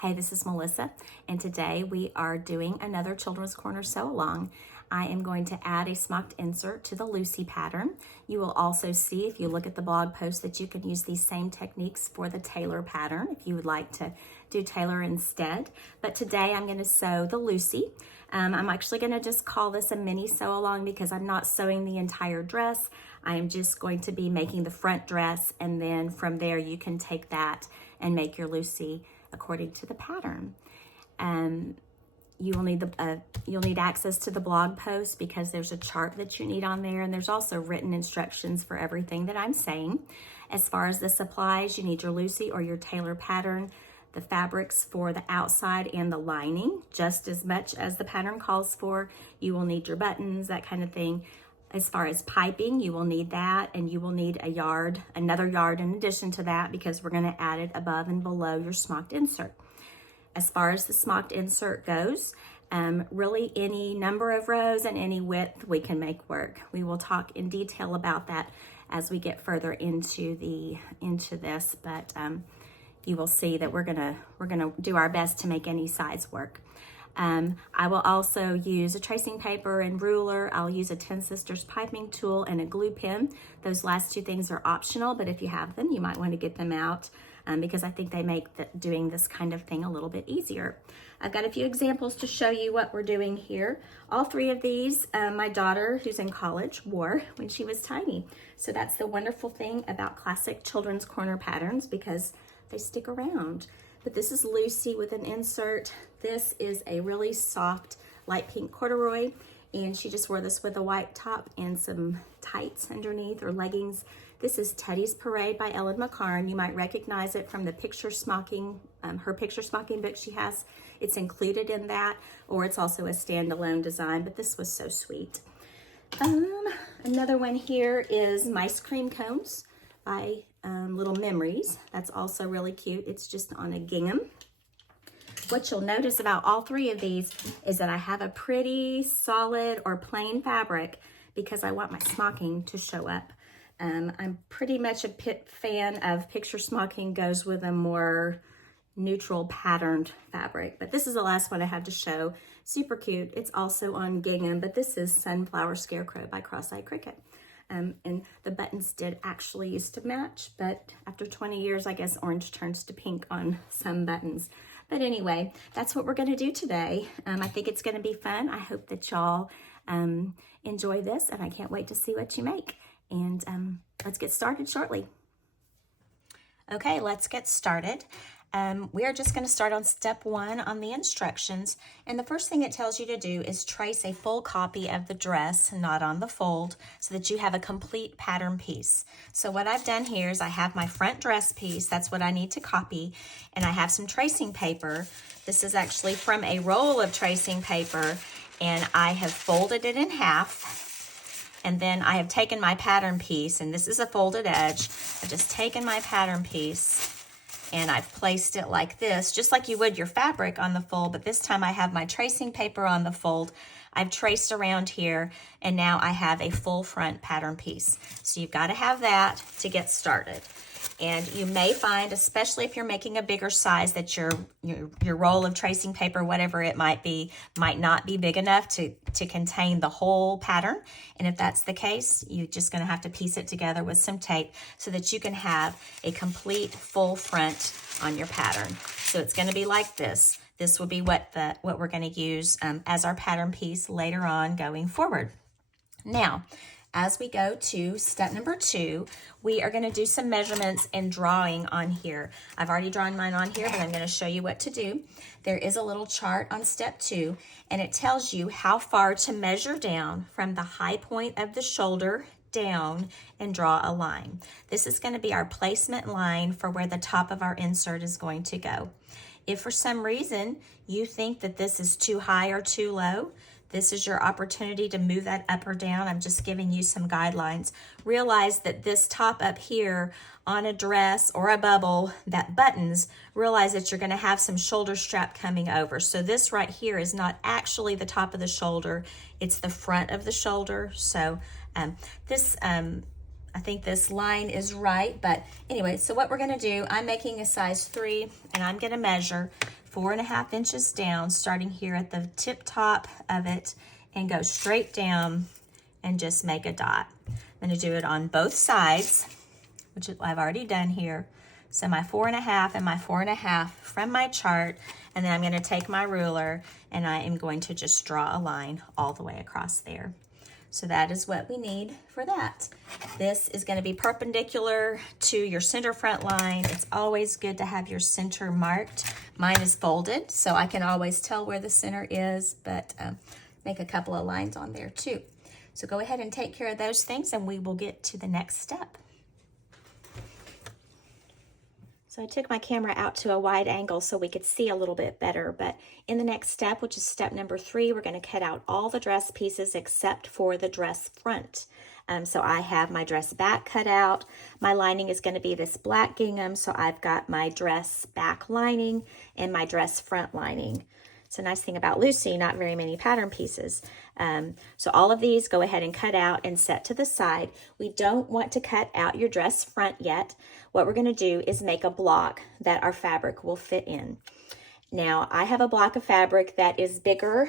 Hey, this is Melissa, and today we are doing another Children's Corner Sew Along. I am going to add a smocked insert to the Lucy pattern. You will also see, if you look at the blog post, that you can use these same techniques for the Taylor pattern if you would like to do Taylor instead. But today I'm going to sew the Lucy. I'm actually going to just call this a mini sew along because I'm not sewing the entire dress. I am just going to be making the front dress, and then from there you can take that and make your Lucy according to the pattern. You'll need access to the blog post because there's a chart that you need on there, and there's also written instructions for everything that I'm saying. As far as the supplies, you need your Lucy or your Taylor pattern, the fabrics for the outside and the lining, just as much as the pattern calls for. You will need your buttons, that kind of thing. As far as piping, you will need that, and you will need a yard, another yard in addition to that, because we're going to add it above and below your smocked insert. As far as the smocked insert goes, really any number of rows and any width we can make work. We will talk in detail about that as we get further into this, but you will see that we're gonna do our best to make any size work. I will also use a tracing paper and ruler. I'll use a 10 Sisters piping tool and a glue pen. Those last two things are optional, but if you have them, you might want to get them out because I think they make doing this kind of thing a little bit easier. I've got a few examples to show you what we're doing here. All three of these, my daughter, who's in college, wore when she was tiny. So that's the wonderful thing about classic Children's Corner patterns, because they stick around. But this is Lucy with an insert. This is a really soft light pink corduroy, and she just wore this with a white top and some tights underneath, or leggings. This is Teddy's Parade by Ellen McCarn. You might recognize it from the picture smocking, her picture smocking book she has. It's included in that, or it's also a standalone design, but this was so sweet. Another one here is Mice Cream Cones by Little Memories. That's also really cute. It's just on a gingham. What you'll notice about all three of these is that I have a pretty solid or plain fabric because I want my smocking to show up. I'm pretty much a fan of picture smocking goes with a more neutral patterned fabric, but this is the last one I have to show. Super cute. It's also on gingham, but this is Sunflower Scarecrow by Cross-Eyed Cricket. And the buttons did actually used to match, but after 20 years, I guess orange turns to pink on some buttons. But anyway, that's what we're going to do today. I think it's going to be fun. I hope that y'all enjoy this, and I can't wait to see what you make. And let's get started shortly. Okay, let's get started. We are just going to start on step 1 on the instructions, and the first thing it tells you to do is trace a full copy of the dress, not on the fold, so that you have a complete pattern piece. So what I've done here is I have my front dress piece, that's what I need to copy, and I have some tracing paper. This is actually from a roll of tracing paper, and I have folded it in half. And then I have taken my pattern piece, and this is a folded edge. I've just taken my pattern piece and I've placed it like this, just like you would your fabric on the fold, but this time I have my tracing paper on the fold. I've traced around here, and now I have a full front pattern piece. So you've got to have that to get started. And you may find, especially if you're making a bigger size, that your roll of tracing paper, whatever it might be, might not be big enough to contain the whole pattern. And if that's the case, you're just going to have to piece it together with some tape so that you can have a complete full front on your pattern. So it's going to be like this. This will be what we're going to use as our pattern piece later on going forward. Now, as we go to step number 2, we are going to do some measurements and drawing on here. I've already drawn mine on here, but I'm going to show you what to do. There is a little chart on step 2, and it tells you how far to measure down from the high point of the shoulder down and draw a line. This is going to be our placement line for where the top of our insert is going to go. If for some reason you think that this is too high or too low, this is your opportunity to move that up or down. I'm just giving you some guidelines. Realize that this top up here on a dress or a bubble that buttons, realize that you're going to have some shoulder strap coming over. So this right here is not actually the top of the shoulder, it's the front of the shoulder. So I think this line is right, but anyway, so what we're going to do, I'm making a size 3, and I'm going to measure 4.5 inches down, starting here at the tip top of it, and go straight down and just make a dot. I'm going to do it on both sides, which I've already done here. So my 4.5 and my 4.5 from my chart, and then I'm going to take my ruler and I am going to just draw a line all the way across there. So that is what we need for that. This is going to be perpendicular to your center front line. It's always good to have your center marked. Mine is folded, so I can always tell where the center is, but make a couple of lines on there too. So go ahead and take care of those things and we will get to the next step. So I took my camera out to a wide angle so we could see a little bit better, but in the next step, which is step number 3, we're going to cut out all the dress pieces except for the dress front. So I have my dress back cut out. My lining is going to be this black gingham, so I've got my dress back lining and my dress front lining. It's a nice thing about Lucy, not very many pattern pieces. So all of these go ahead and cut out and set to the side. We don't want to cut out your dress front yet. What we're going to do is make a block that our fabric will fit in. Now, I have a block of fabric that is bigger,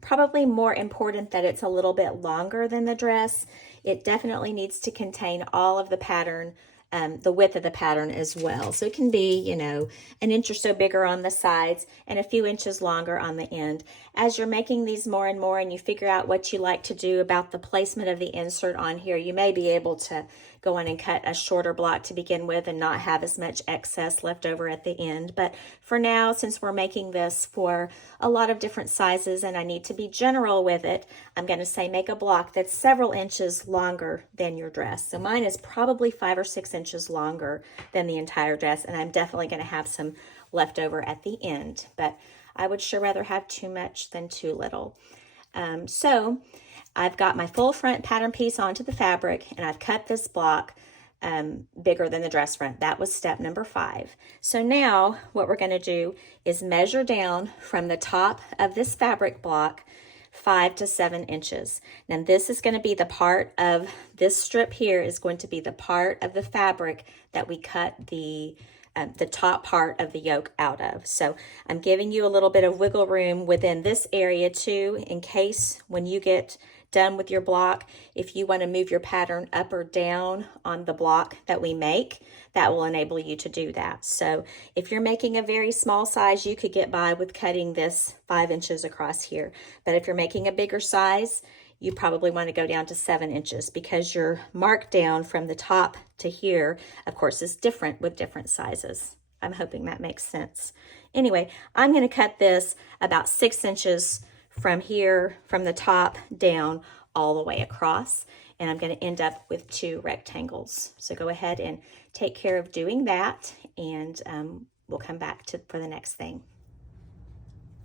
probably more important that it's a little bit longer than the dress. It definitely needs to contain all of the pattern, the width of the pattern as well. So it can be, you know, an inch or so bigger on the sides and a few inches longer on the end. As you're making these more and more and you figure out what you like to do about the placement of the insert on here, you may be able to go on and cut a shorter block to begin with and not have as much excess left over at the end. But for now, since we're making this for a lot of different sizes and I need to be general with it, I'm going to say make a block that's several inches longer than your dress. So mine is probably 5 or 6 inches longer than the entire dress, and I'm definitely going to have some left over at the end, but I would sure rather have too much than too little. So I've got my full front pattern piece onto the fabric and I've cut this block bigger than the dress front. That was step number 5. So now what we're going to do is measure down from the top of this fabric block 5 to 7 inches. Now this is going to be the part of this strip here is going to be the part of the fabric that we cut the top part of the yoke out of. So I'm giving you a little bit of wiggle room within this area too, in case when you get done with your block, if you want to move your pattern up or down on the block that we make, that will enable you to do that. So if you're making a very small size, you could get by with cutting this 5 inches across here. But if you're making a bigger size, you probably want to go down to 7 inches because your mark down from the top to here, of course, is different with different sizes. I'm hoping that makes sense. Anyway, I'm going to cut this about 6 inches from here, from the top down all the way across, and I'm going to end up with 2 rectangles. So go ahead and take care of doing that, and we'll come back for the next thing.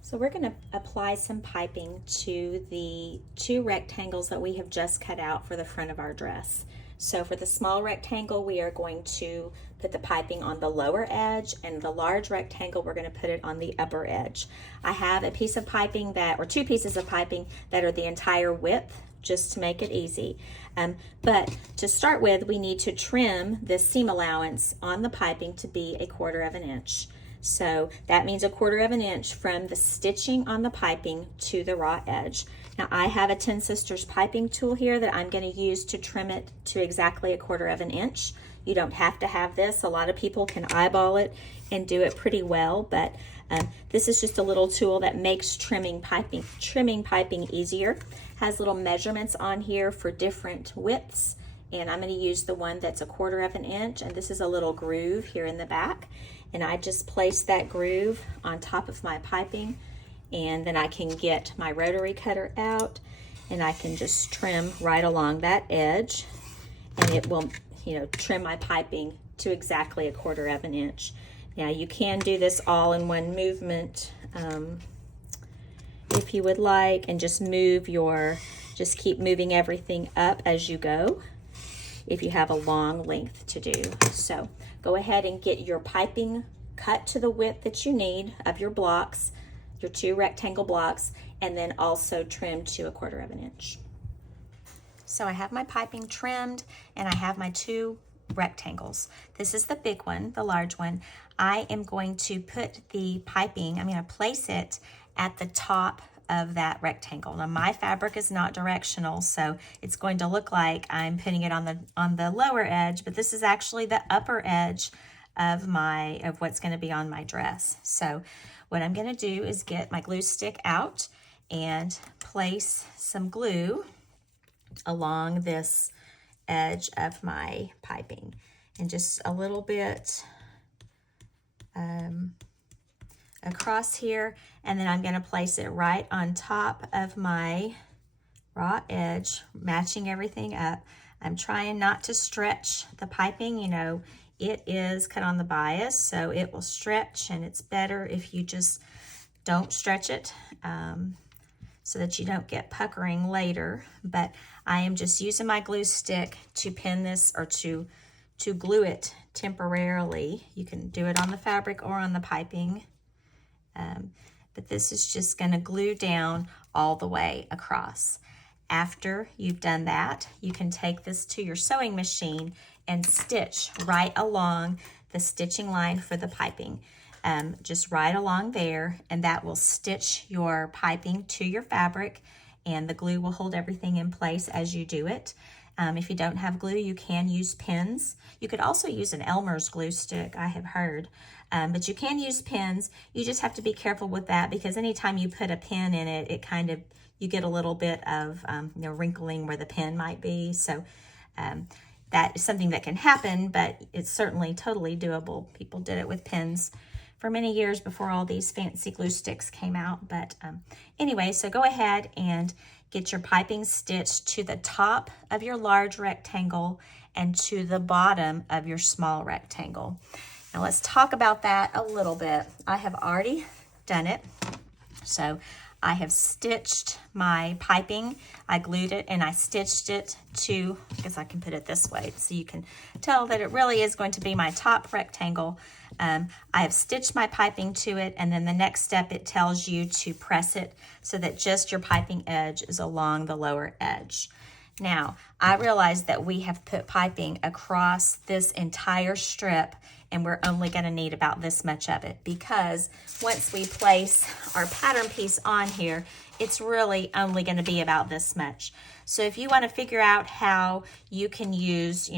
So we're going to apply some piping to the 2 rectangles that we have just cut out for the front of our dress. So for the small rectangle, we are going to put the piping on the lower edge, and the large rectangle, we're going to put it on the upper edge. I have a piece of piping or 2 pieces of piping that are the entire width, just to make it easy. But to start with, we need to trim this seam allowance on the piping to be 1/4 inch. So that means 1/4 inch from the stitching on the piping to the raw edge. Now I have a 10 Sisters piping tool here that I'm going to use to trim it to exactly 1/4 inch. You don't have to have this. A lot of people can eyeball it and do it pretty well, but this is just a little tool that makes trimming piping easier. Has little measurements on here for different widths, and I'm going to use the one that's 1/4 inch, and this is a little groove here in the back. And I just place that groove on top of my piping, and then I can get my rotary cutter out and I can just trim right along that edge, and it will, you know, trim my piping to exactly 1/4 inch. Now you can do this all in one movement if you would like, and just keep moving everything up as you go if you have a long length to do. So go ahead and get your piping cut to the width that you need of your blocks, your 2 rectangle blocks, and then also trim to 1/4 inch. So I have my piping trimmed and I have my 2 rectangles. This is the big one, the large one. I am going to put the piping, I'm going to place it at the top of that rectangle. Now my fabric is not directional, so it's going to look like I'm putting it on the lower edge, but this is actually the upper edge of what's going to be on my dress. So what I'm going to do is get my glue stick out and place some glue along this edge of my piping, and just a little bit across here, and then I'm going to place it right on top of my raw edge, matching everything up. I'm trying not to stretch the piping. You know, it is cut on the bias, so it will stretch, and it's better if you just don't stretch it so that you don't get puckering later. But I am just using my glue stick to pin this, or to glue it temporarily. You can do it on the fabric or on the piping. But this is just going to glue down all the way across. After you've done that, you can take this to your sewing machine and stitch right along the stitching line for the piping. Just right along there, and that will stitch your piping to your fabric, and the glue will hold everything in place as you do it. If you don't have glue, you can use pins. You could also use an Elmer's glue stick, I have heard. But you can use pins. You just have to be careful with that, because anytime you put a pin in it, you get a little bit of wrinkling where the pin might be. So that is something that can happen, but it's certainly totally doable. People did it with pins for many years before all these fancy glue sticks came out. But anyway, so go ahead and get your piping stitched to the top of your large rectangle and to the bottom of your small rectangle. Now let's talk about that a little bit. I have already done it. So I have stitched my piping. I glued it and I stitched it to, I guess I can put it this way so you can tell that it really is going to be my top rectangle. I have stitched my piping to it, and then the next step, it tells you to press it so that just your piping edge is along the lower edge. Now, I realize that we have put piping across this entire strip, and we're only going to need about this much of it, because once we place our pattern piece on here, it's really only going to be about this much. So if you want to figure out how you can use,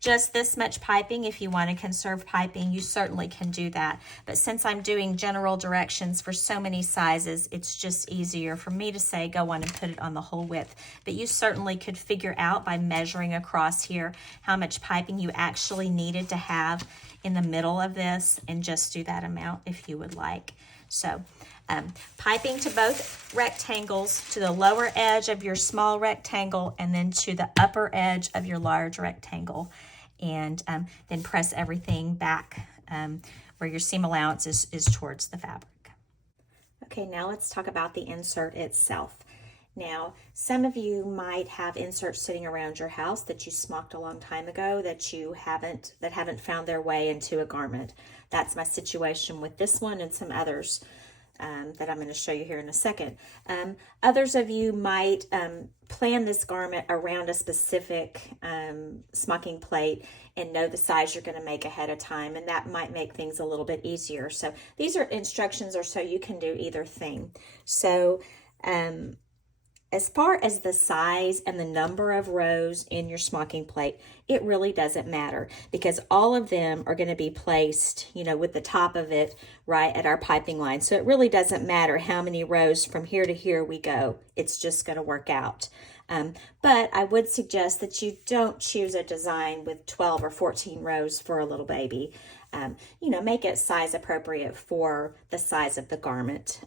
just this much piping, if you want to conserve piping, you certainly can do that. But since I'm doing general directions for so many sizes, it's just easier for me to say go on and put it on the whole width. But you certainly could figure out by measuring across here how much piping you actually needed to have in the middle of this, and just do that amount if you would like. So piping to both rectangles, to the lower edge of your small rectangle, and then to the upper edge of your large rectangle, and then press everything back where your seam allowance is towards the fabric. Okay, now let's talk about the insert itself. Now, some of you might have inserts sitting around your house that you smocked a long time ago that haven't found their way into a garment. That's my situation with this one and some others that I'm going to show you here in a second. Others of you might plan this garment around a specific smocking plate and know the size you're going to make ahead of time, and that might make things a little bit easier. So these are instructions, or so you can do either thing. So as far as the size and the number of rows in your smocking plate, it really doesn't matter, because all of them are going to be placed, with the top of it right at our piping line. So it really doesn't matter how many rows from here to here we go. It's just going to work out. But I would suggest that you don't choose a design with 12 or 14 rows for a little baby. Make it size appropriate for the size of the garment.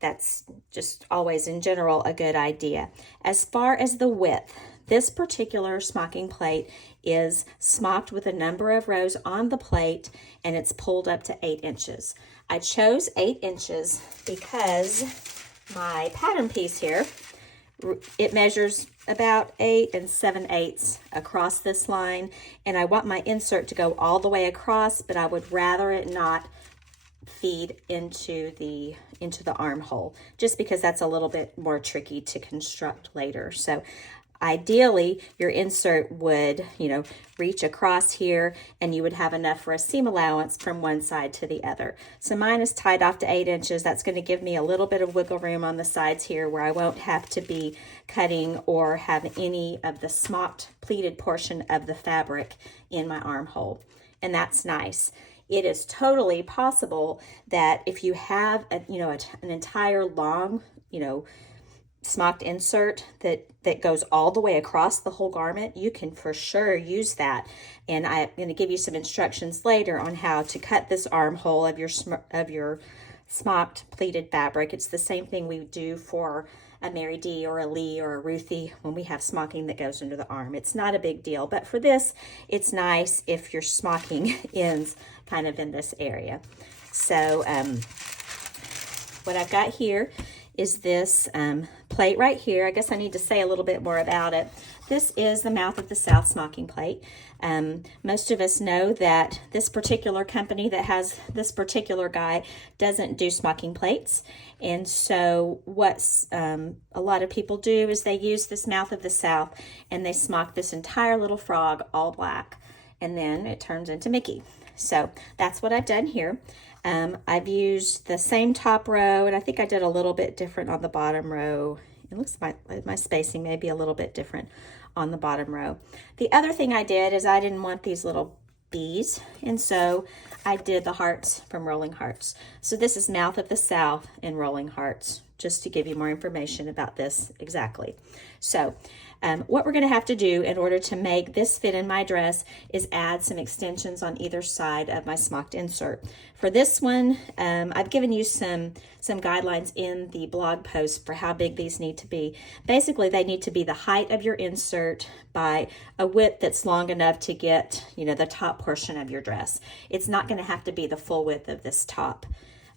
That's just always in general a good idea. As far as the width, this particular smocking plate is smocked with a number of rows on the plate, and it's pulled up to 8 inches. I chose 8 inches because my pattern piece here, it measures about 8 7/8 across this line, and I want my insert to go all the way across, but I would rather it not feed into the armhole, just because that's a little bit more tricky to construct later. So Ideally, your insert would, reach across here and you would have enough for a seam allowance from one side to the other. So mine is tied off to 8 inches. That's going to give me a little bit of wiggle room on the sides here where I won't have to be cutting or have any of the smocked pleated portion of the fabric in my armhole. And that's nice. It is totally possible that if you have an entire long, smocked insert that goes all the way across the whole garment, you can for sure use that. And I'm going to give you some instructions later on how to cut this armhole of your smocked pleated fabric. It's the same thing we do for a Mary D or a Lee or a Ruthie when we have smocking that goes under the arm. It's not a big deal, but for this, it's nice if your smocking ends kind of in this area. So what I've got here is this plate right here. I guess I need to say a little bit more about it. This is the Mouth of the South smocking plate. Most of us know that this particular company that has this particular guy doesn't do smocking plates. And so what a lot of people do is they use this Mouth of the South and they smock this entire little frog all black. And then it turns into Mickey. So that's what I've done here. I've used the same top row, and I think I did a little bit different on the bottom row. It looks like my spacing may be a little bit different on the bottom row. The other thing I did is I didn't want these little bees, and so I did the hearts from Rolling Hearts. So this is Mouth of the South in Rolling Hearts, just to give you more information about this exactly. So what we're going to have to do in order to make this fit in my dress is add some extensions on either side of my smocked insert. For this one, I've given you some guidelines in the blog post for how big these need to be. Basically, they need to be the height of your insert by a width that's long enough to get, the top portion of your dress. It's not going to have to be the full width of this top.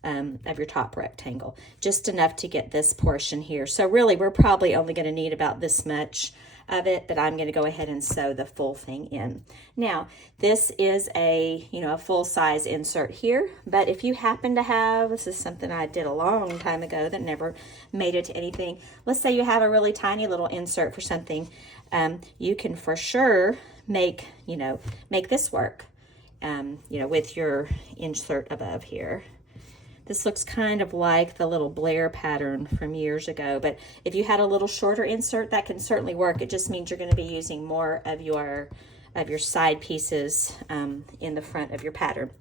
Of your top rectangle, just enough to get this portion here. So really, we're probably only going to need about this much of it, but I'm going to go ahead and sew the full thing in. Now, this is a full size insert here, but if you happen to have, this is something I did a long time ago that never made it to anything. Let's say you have a really tiny little insert for something, you can for sure make this work, with your insert above here. This looks kind of like the little Blair pattern from years ago, but if you had a little shorter insert, that can certainly work. It just means you're going to be using more of your side pieces in the front of your pattern.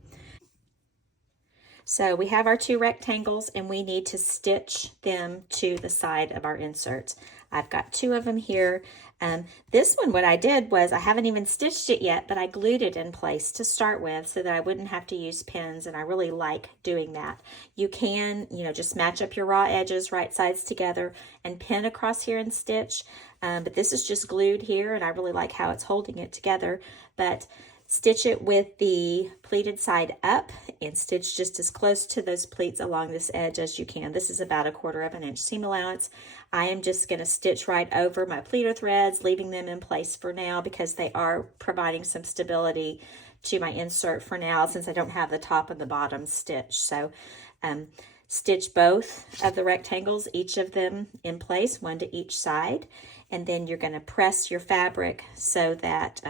So we have our 2 rectangles and we need to stitch them to the side of our inserts. I've got 2 of them here. This one, what I did was, I haven't even stitched it yet, but I glued it in place to start with so that I wouldn't have to use pins, and I really like doing that. You can, just match up your raw edges, right sides together, and pin across here and stitch, but this is just glued here, and I really like how it's holding it together. But stitch it with the pleated side up and stitch just as close to those pleats along this edge as you can. This is about 1/4 inch seam allowance. I am just going to stitch right over my pleater threads, leaving them in place for now because they are providing some stability to my insert for now since I don't have the top and the bottom stitched. So stitch both of the rectangles, each of them in place, 1 to each side, and then you're going to press your fabric so that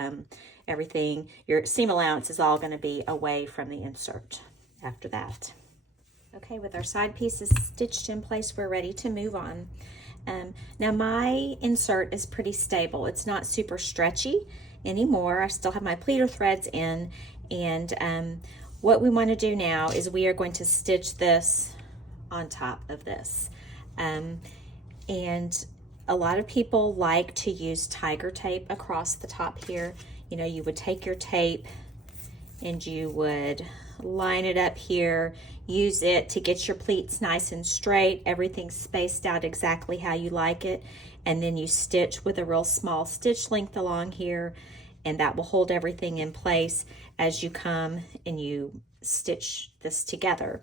everything, your seam allowance is all going to be away from the insert after that. Okay, with our side pieces stitched in place, we're ready to move on. Now my insert is pretty stable. It's not super stretchy anymore. I still have my pleater threads in, and what we want to do now is we are going to stitch this on top of this. And a lot of people like to use tiger tape across the top here. You would take your tape and you would line it up here, use it to get your pleats nice and straight, everything spaced out exactly how you like it, and then you stitch with a real small stitch length along here, and that will hold everything in place as you come and you stitch this together.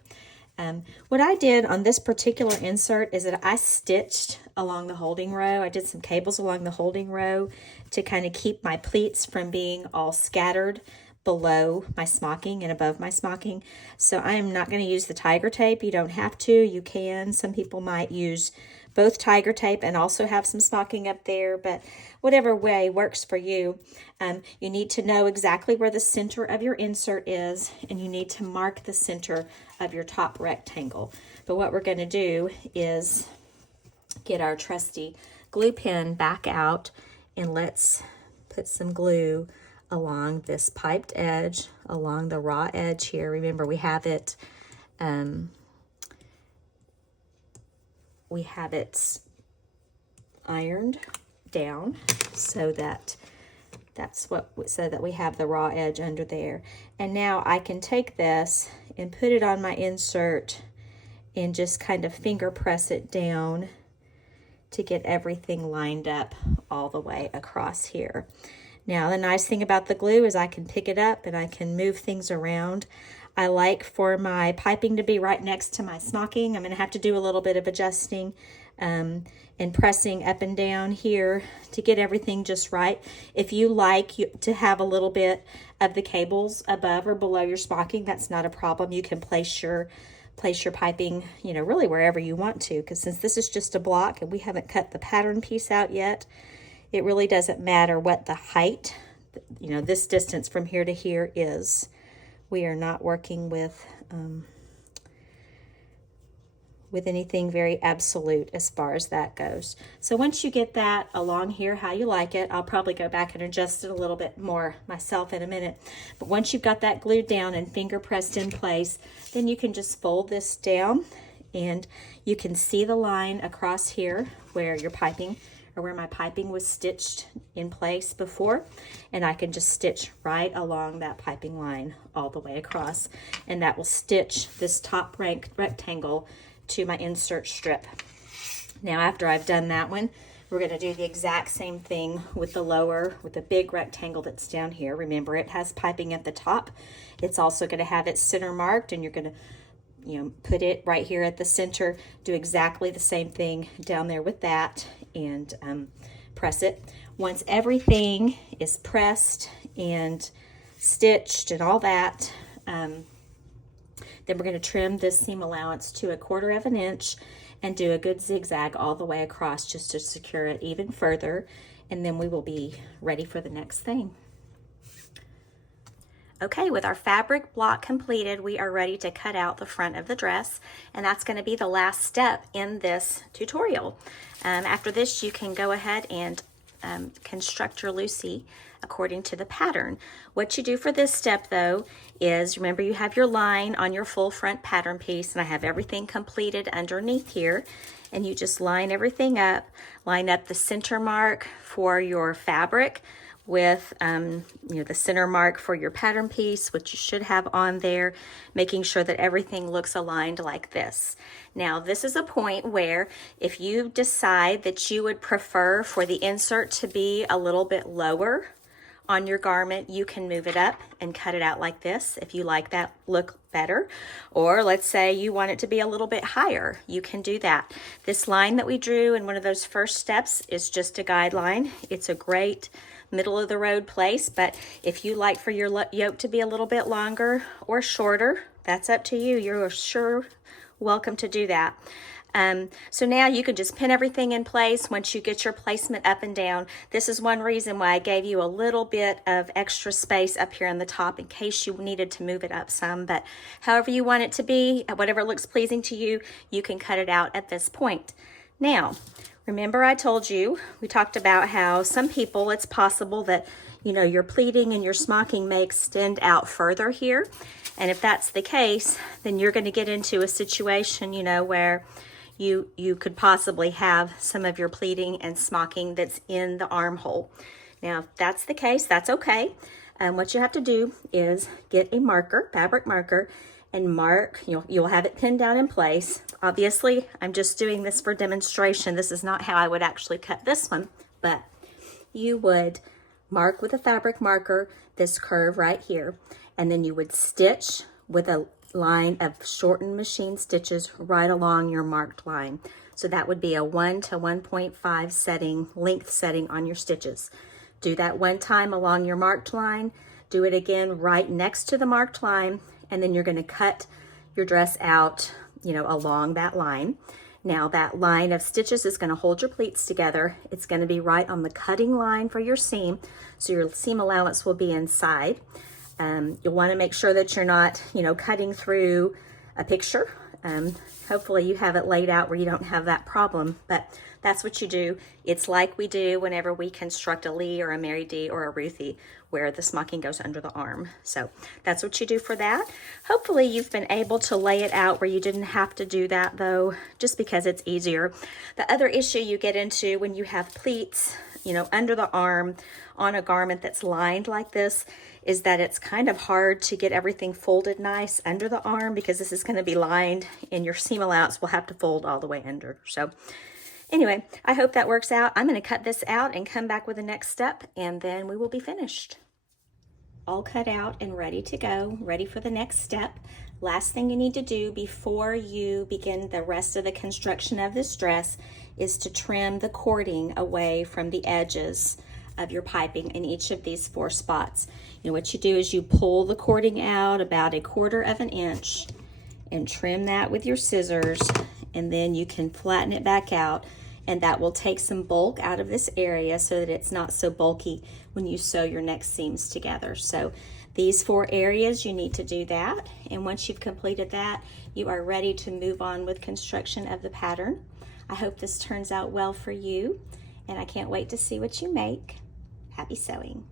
What I did on this particular insert is that I stitched along the holding row. I did some cables along the holding row to kind of keep my pleats from being all scattered below my smocking and above my smocking. So I am not going to use the tiger tape. You don't have to. You can. Some people might use both tiger tape and also have some smocking up there, but whatever way works for you. You need to know exactly where the center of your insert is, and you need to mark the center of your top rectangle. But what we're going to do is get our trusty glue pen back out, and let's put some glue along this piped edge, along the raw edge here. Remember, we have it ironed down so that we have the raw edge under there. And now I can take this and put it on my insert and just kind of finger press it down to get everything lined up all the way across here. Now, the nice thing about the glue is I can pick it up and I can move things around. I like for my piping to be right next to my smocking. I'm going to have to do a little bit of adjusting and pressing up and down here to get everything just right. If you like to have a little bit of the cables above or below your smocking, that's not a problem. You can place your piping, you know, really wherever you want to, because since this is just a block and we haven't cut the pattern piece out yet, it really doesn't matter what the height, you know, this distance from here to here is. We are not working with anything very absolute as far as that goes. So once you get that along here how you like it, I'll probably go back and adjust it a little bit more myself in a minute. But once you've got that glued down and finger pressed in place, then you can just fold this down and you can see the line across here where your piping, or where my piping was stitched in place before, and I can just stitch right along that piping line all the way across, and that will stitch this top rectangle to my insert strip. Now, after I've done that one, we're going to do the exact same thing with the big rectangle that's down here. Remember, it has piping at the top. It's also going to have its center marked, and you're going to, you know, put it right here at the center. Do exactly the same thing down there with that, and press it. Once everything is pressed and stitched and all that, then we're going to trim this seam allowance to 1/4 inch and do a good zigzag all the way across just to secure it even further, and then we will be ready for the next thing. Okay, with our fabric block completed, we are ready to cut out the front of the dress, and that's going to be the last step in this tutorial. After this, you can go ahead and construct your Lucy according to the pattern. What you do for this step, though, is remember you have your line on your full front pattern piece, and I have everything completed underneath here, and you just line everything up, line up the center mark for your fabric with you know, the center mark for your pattern piece, which you should have on there, making sure that everything looks aligned like this. Now, this is a point where if you decide that you would prefer for the insert to be a little bit lower on your garment, you can move it up and cut it out like this if you like that look better. Or let's say you want it to be a little bit higher, you can do that. This line that we drew in one of those first steps is just a guideline. It's a great middle of the road place, but if you like for your yoke to be a little bit longer or shorter, that's up to you. You're sure welcome to do that. So now you can just pin everything in place once you get your placement up and down. This is one reason why I gave you a little bit of extra space up here on the top in case you needed to move it up some, but however you want it to be, whatever looks pleasing to you, you can cut it out at this point. Now, remember I told you, we talked about how some people, it's possible that, you know, your pleating and your smocking may extend out further here. And if that's the case, then you're going to get into a situation, you know, where you could possibly have some of your pleating and smocking that's in the armhole. Now, if that's the case, that's okay. What you have to do is get a marker, fabric marker, and mark. You'll have it pinned down in place. Obviously, I'm just doing this for demonstration. This is not how I would actually cut this one, but you would mark with a fabric marker this curve right here, and then you would stitch with a line of shortened machine stitches right along your marked line. So that would be a 1 to 1.5 setting, length setting on your stitches. Do that one time along your marked line, do it again right next to the marked line, and then you're going to cut your dress out, you know, along that line. Now that line of stitches is going to hold your pleats together. It's going to be right on the cutting line for your seam, so your seam allowance will be inside. You'll want to make sure that you're not, cutting through a picture. Hopefully you have it laid out where you don't have that problem, but that's what you do. It's like we do whenever we construct a Lee or a Mary D or a Ruthie, where the smocking goes under the arm. So that's what you do for that. Hopefully you've been able to lay it out where you didn't have to do that though, just because it's easier. The other issue you get into when you have pleats, under the arm on a garment that's lined like this, is that it's kind of hard to get everything folded nice under the arm, because this is going to be lined and your seam allowance will have to fold all the way under. So anyway, I hope that works out. I'm going to cut this out and come back with the next step, and then we will be finished. All cut out and ready to go, ready for the next step. Last thing you need to do before you begin the rest of the construction of this dress is to trim the cording away from the edges of your piping in each of these 4 spots. What you do is you pull the cording out about 1/4 of an inch and trim that with your scissors, and then you can flatten it back out, and that will take some bulk out of this area so that it's not so bulky when you sew your next seams together. So these 4 areas, you need to do that, and once you've completed that, you are ready to move on with construction of the pattern. I hope this turns out well for you, and I can't wait to see what you make. Happy sewing.